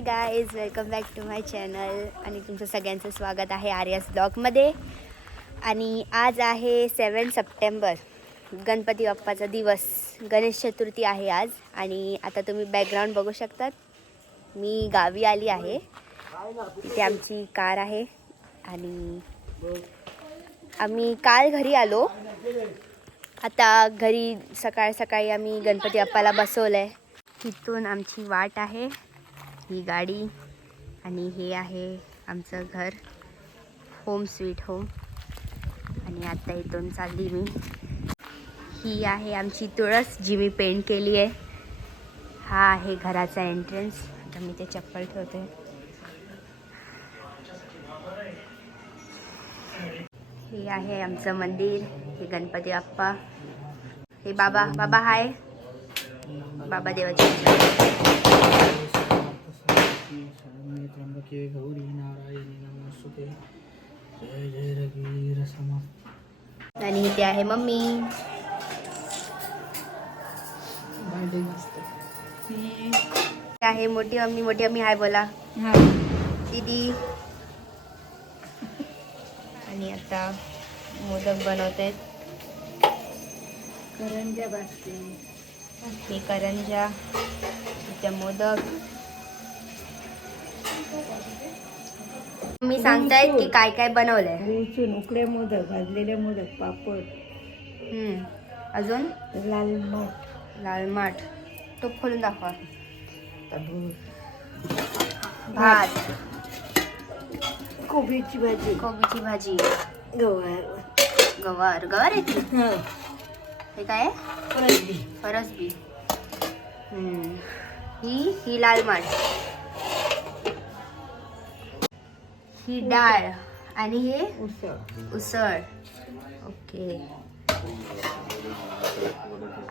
High guys, welcome back to my channel आणि तुमचं सगळ्यांचं स्वागत आहे आर्यास ब्लॉगमध्ये. आणि आज आहे 7 सप्टेंबर, गणपती बाप्पाचा दिवस, गणेश चतुर्थी आहे आज. आणि आता तुम्ही बॅकग्राऊंड बघू शकतात, मी गावी आली आहे. तिथे आमची कार आहे आणि आम्ही काल घरी आलो. आता घरी सकाळी सकाळी आम्ही गणपती बाप्पाला बसवलं आहे. इथून आमची वाट आहे, ही गाडी, आणि हे आहे आमचं घर, होम स्वीट होम. आणि आता इथून चालली मी. ही आहे आमची तुळस, जी मी पेंट केली आहे. हा आहे घराचा एंट्रन्स. आता मी ते चप्पल ठेवते. हे आहे आमचं मंदिर, हे गणपती बाप्पा, हे बाबा. बाबा हाय, बाबा देवाचे. आणि इथे आहे मम्मी. आहे मोठी मम्मी. मोठी मम्मी हाय बोला. दीदी. आणि आता मोदक बनवते, करंजा भाजते. हे करंजा, त्या मोदक. मी सांगतायत की काय काय बनवलंय. उकडे मोदक, भाजलेले मोदक, पापड. अजून लाल माठ. लाल माठ. टोप खोलून दाखवा. भात, कोबीची भाजी. कोबीची भाजी, गवार. गवार. गवार आहे ती. हे काय आहे? फरसबी. फरसबी. ही लाल माठ. ही डाळ. आणि हे उसळ. उसळ. ओके.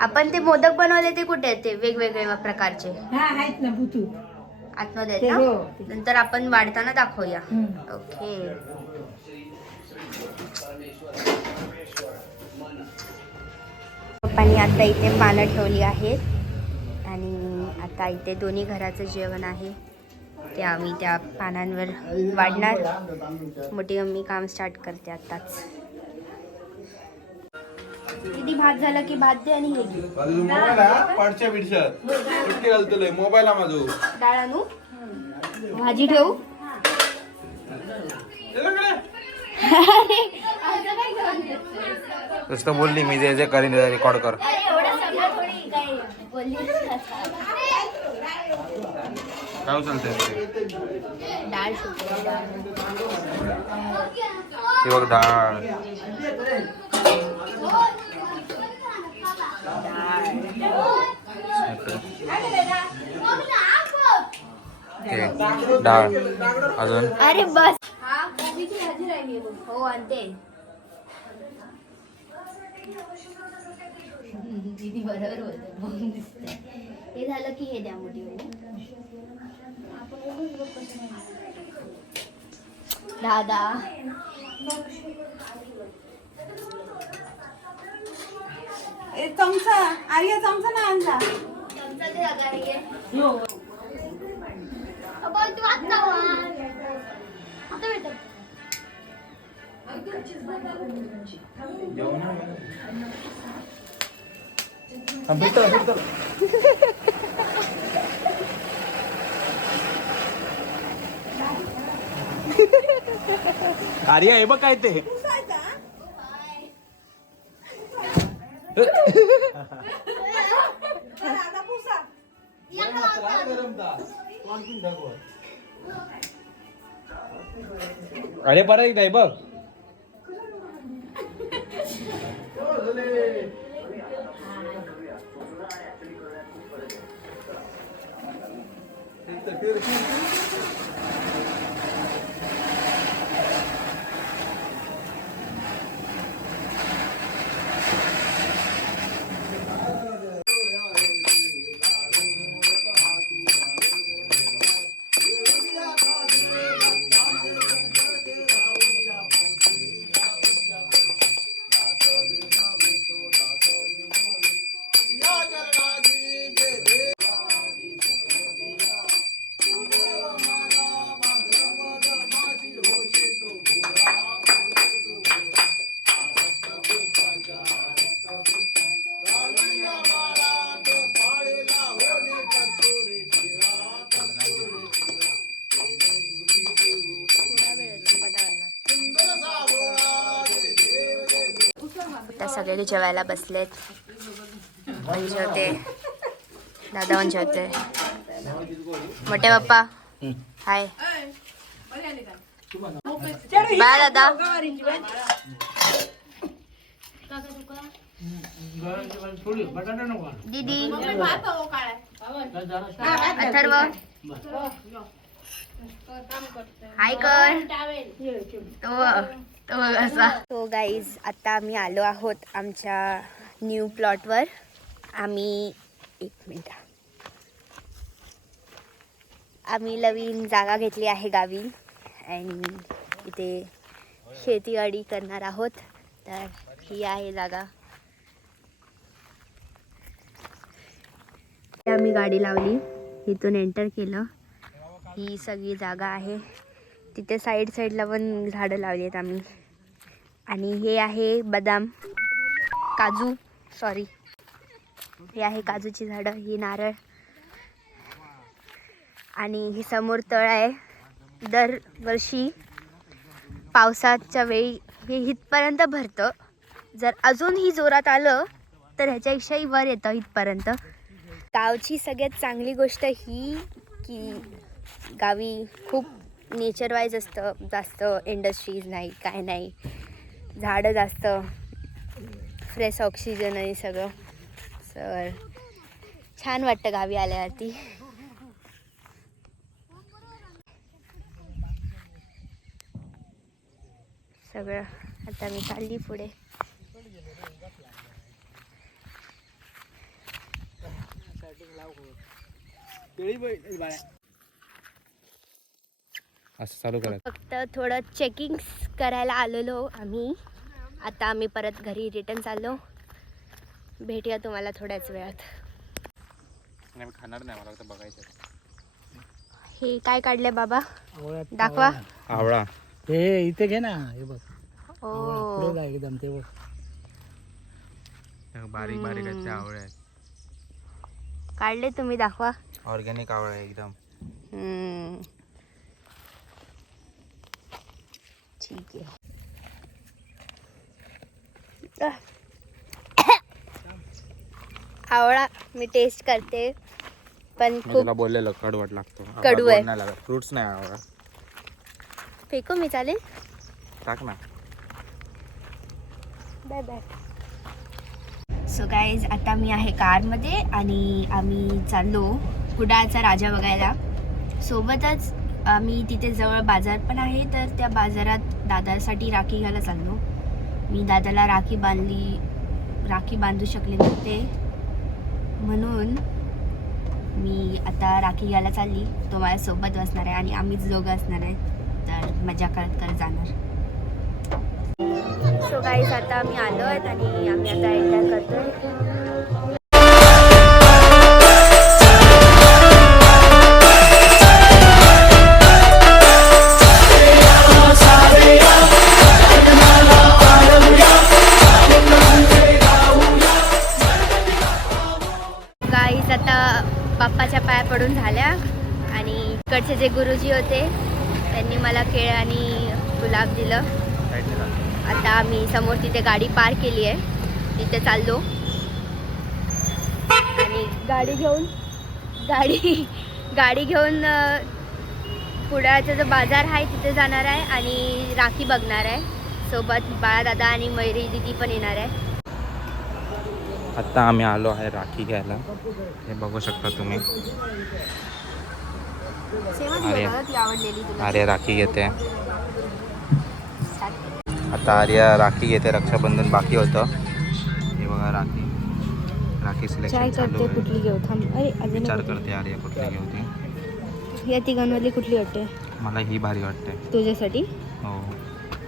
आपण ते मोदक बनवले ते कुठे आहेत? ते वेगवेगळे प्रकारचे आहेत ना बुतू आतमध्ये आहेत ना? नंतर आपण वाढताना दाखवूया. ओके. पप्पांनी आता इथे पानं ठेवली आहेत आणि आता इथे दोन्ही घराचं जेवण आहे ते आम्ही त्या पानांवर वाढणार. मोठी मम्मी काम स्टार्ट करते आताच. किती भात झाला की भात दे. आणि हे घे. मोबाईल माझो डाळ आणू, भाजी ठेवू. नुसतं बोलली मी जे जे करीन रेकॉर्ड कर. काय चालतंय डाळ ते बघ, डाळ. डाळ अजून. अरे बस. हा कोबीची भाजी राहिली. हो आणते. दीदी बरोबर होतं. हे झालं की हे द्या मोठी. दादा चमचा. आर्या चमचा ना आणला. चमचा दे दादा. हे कार्य आहे बघ काय ते. अरे बरं आहे काय बघ. सगळे जेवायला बसलेत. आई जेवते, दादा पण जेवते. मोठे बाप्पा हाय. बाय दादा. दीदी अथर्व हाय कर. तो गाईज आता आम्ही आलो आहोत आमच्या न्यू प्लॉटवर. आम्ही नवीन जागा घेतली आहे गावी आणि इथे शेतीवाडी करणार आहोत. तर ही आहे जागा. आम्ही गाडी लावली, इथून एंटर केलं. ही सगळी जागा आहे. तिथे साईडला पण झाडं लावली आहेत आम्ही. आणि हे आहे बदाम काजू हे आहे काजूची झाडं. ही नारळ. आणि ही समोर तळ आहे. दरवर्षी पावसाच्या वेळी हे इथपर्यंत भरतं. जर अजूनही जोरात आलं तर ह्याच्यापेक्षाही वर येतं इथपर्यंत. गावची सगळ्यात चांगली गोष्ट ही की गावी खूप नेचर वाईज असतं. जास्त इंडस्ट्रीज नाही, काय नाही. झाडं जास्त, फ्रेश ऑक्सिजन आणि सगळं. तर छान वाटतं गावी आल्यावरती. सगळं आता मी चालली पुढे. असं चालू करा. फक्त थोडं चेकिंग करायला आलेलो आम्ही. आता आम्ही परत घरी रिटर्न चाललो. भेटूया तुम्हाला थोड्याच वेळात. नाही खाणार नाही, मला बघायचं. हे काय काढले बाबा, दाखवा. आवळा हे इथे घे ना. हे बघ ओ एकदम ते बघ बारीक बारीक आहेत त्या आवळ्या आहेत. काढले तुम्ही, दाखवा. ऑर्गॅनिक आवळा आहे एकदम. ठीक आहे. आवळा मी टेस्ट करते पण मी खूप तुला बोललेलं कडवट लागतो. कडू आहे. नाही लागत. फ्रुट्स नाही आवळा. फेकू मी, चालेल. टाक ना. Bye bye. सो गाईज आता मी आहे कारमध्ये आणि आम्ही चाललो कुडाळचा राजा बघायला. सोबतच आम्ही तिथे जवळ बाजार पण आहे, तर त्या बाजारात दादासाठी राखी घ्यायला चाललो. मी दादाला राखी बांधू शकले नव्हते म्हणून मी आता राखी घ्यायला चालली. तो माझ्या सोबत बसणार आहे आणि आम्हीच दोघं असणार आहे. तर मजा करत करत जाणार. सो गाईज आता आम्ही आलो आहेत आणि आम्ही आता एंटर करतोय. गाईज आता बाप्पाच्या पाया पडून झाल्या आणि इकडचे जे गुरुजी होते त्यांनी मला केळ आणि गुलाब दिलं. आता आम्ही समोर तिथे गाडी पार्क केली आहे, तिथे चाललो आणि गाडी घेऊन कुडाळचा जो बाजार आहे तिथे जाणार आहे आणि राखी बघणार आहे. सोबत बाळादादा आणि मयुरी दिदी पण येणार आहे. आता आम्ही आलो आहे राखी घ्यायला. हे बघू शकता तुम्ही. आर्या राखी घेते. आता आर्या राखी घेते. रक्षाबंधन बाकी होतं. हे बघा राखी सिलेक्शन चालू आहे. कुठली घेऊ थांब. विचार करते आर्या कुठली घेऊ ती. या तिघांमधली कुठली वाटते मला ही भारी वाटते तुझ्यासाठी? हो,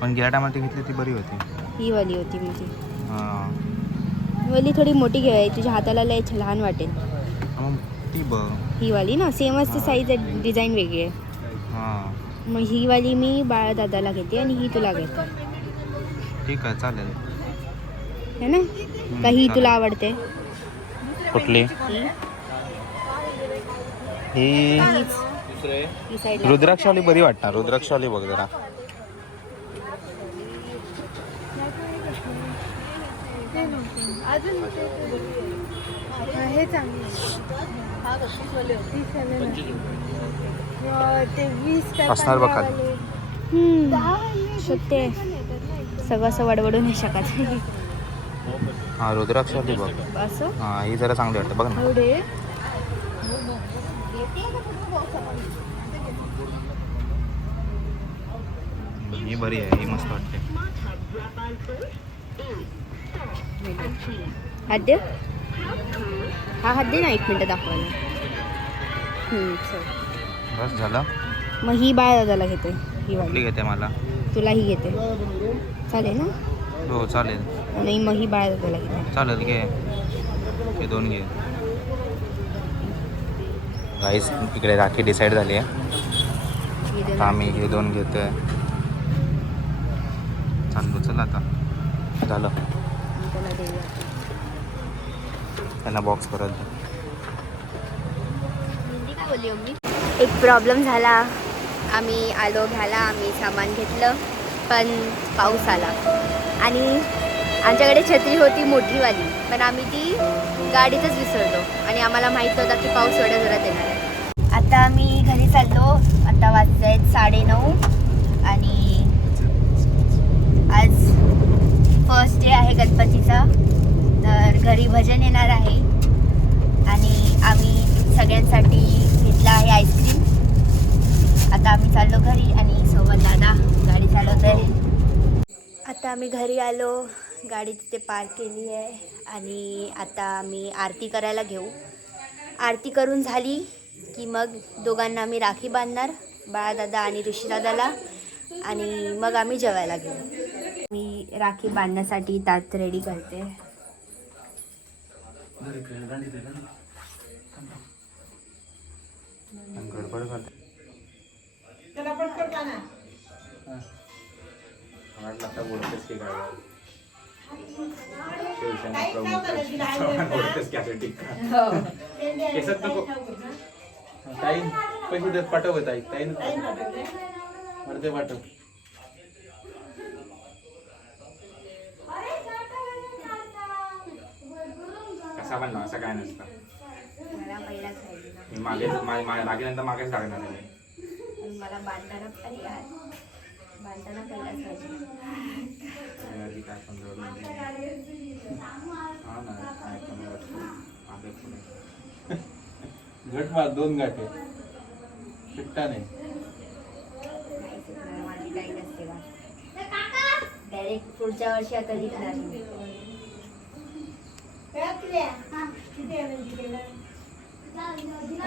पण गेल्या टायमाला ती घेतली ती बरी होती. ही वाली होती माझी. हां, वाली थोडी मोठी घ्यावी, तुझ्या हाताला लय लहान वाटेल. मग ती बघ. ही वाली ना सेमच साईज आहे, डिझाईन वेगळी आहे. हां, मग ही वाली मी बाळा दादाला घेते आणि ही तुला घेते. ठीक आहे, चालेल. है ना? का ही तुला आवडते? कुठली? ही ही साईड रुद्राक्षवाली बरी वाटणार. रुद्राक्षवाली बघ जरा. हे चांगलं ते 20 असणार बघ खाली. ते सगळं असं वडवडू नाही शकत. हा रुद्राक्ष आली बघ. असं हा ही जरा चांगली वाटतं बघ ना. एवढे ही बरी आहे, ही मस्त वाटते. हात दे. हा हात दे ना, 1 मिनिट दाखवायला. चल. बस झालं. मग ही बाळ दादाला घेते. ही वाली कुठली घेते मला? तुला ही घेते. चालेल ना? हो चालेल. नाही मग ही बाळ दादाला घेते. चालेल घे. हे 2 घे. गाईस इकडे राखी डिसाईड झाली आहे. आता आम्ही हे 2 घेतोय. चाललो चल आता. झालं. त्याला देऊया. त्यांना बॉक्स परत दे. काय बोलली मम्मी? एक प्रॉब्लेम झाला. आम्ही आलो घ्यायला, आम्ही सामान घेतलं पण पाऊस आला आणि आमच्याकडे छत्री होती मोठीवाली, पण आम्ही ती गाडीतच विसरलो आणि आम्हाला माहीत नव्हता की पाऊस एवढ्या जोरात येणार आहे. आता आम्ही घरी चाललो. आता वाजत आहेत 9:30 आणि आज फर्स्ट डे आहे गणपतीचा, तर घरी भजन येणार आहे आणि आम्ही सगळ्यांसाठी घेतला आहे आईस्क्रीम. आता आम्ही चाललो घरी आणि सोबत दादा गाडी चालवत आहे. आता आम्ही घरी आलो, गाडी तिथे पार्क केली आहे आणि आता आम्ही आरती करायला घेऊ. आरती करून झाली की मग दोघांना आम्ही राखी बांधणार, बाळादादा आणि ऋषीदादाला, आणि मग आम्ही जेवायला घेऊ. मी राखी बांधण्यासाठी तात रेडी करते. गडबड करते. त्याला पटकन का ना. वाटलं आता बोलतेस की काय? ताई पैसे देत पाठव ताई. ताई अर्धे पाठव. कसा बनला असं काय नसतं. मला पहिलाच पाहिजे. मी लागेनंतर मागेच लागणार आहे. मला बांधताना पहिलाच पाहिजे. काय समजवलं हा ना काय घट मार 2 गाठे शिट्टा नाही. माझी काही नसते का डायरेक्ट पुढच्या वर्षी आता लिहिणार.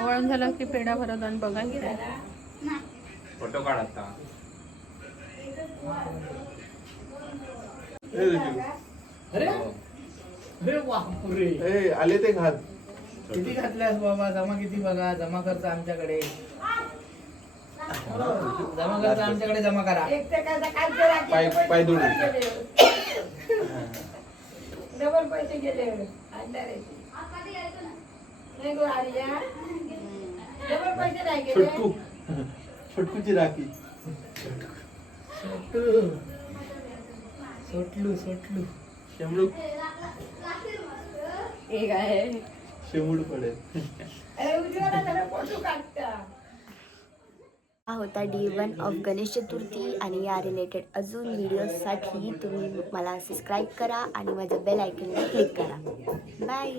वळण झालं की पेढा भरत आणि बघायचं. फोटो काढ आता. अरे अरे बापरे. ए आले ते घात. किती घातल्यास बाबा? जमा किती बघा. जमा करता आमच्याकडे. जमा करता आमच्याकडे. जमा करा. पाय दुडू. डबल पैसे गेले. डबल पैसे नाही गेले. छोटकू छोटकूची राखी. सोटलू शेमडू एक आहे. शेमूड पडेल. उजव्याला त्याला फोटो काढता. हा होता Day 1 ऑफ गणेश चतुर्थी आणि या रिलेटेड अजून व्हिडिओसाठी तुम्ही मला सबस्क्राईब करा आणि माझ्या बेल आयकॉनला क्लिक करा. बाय.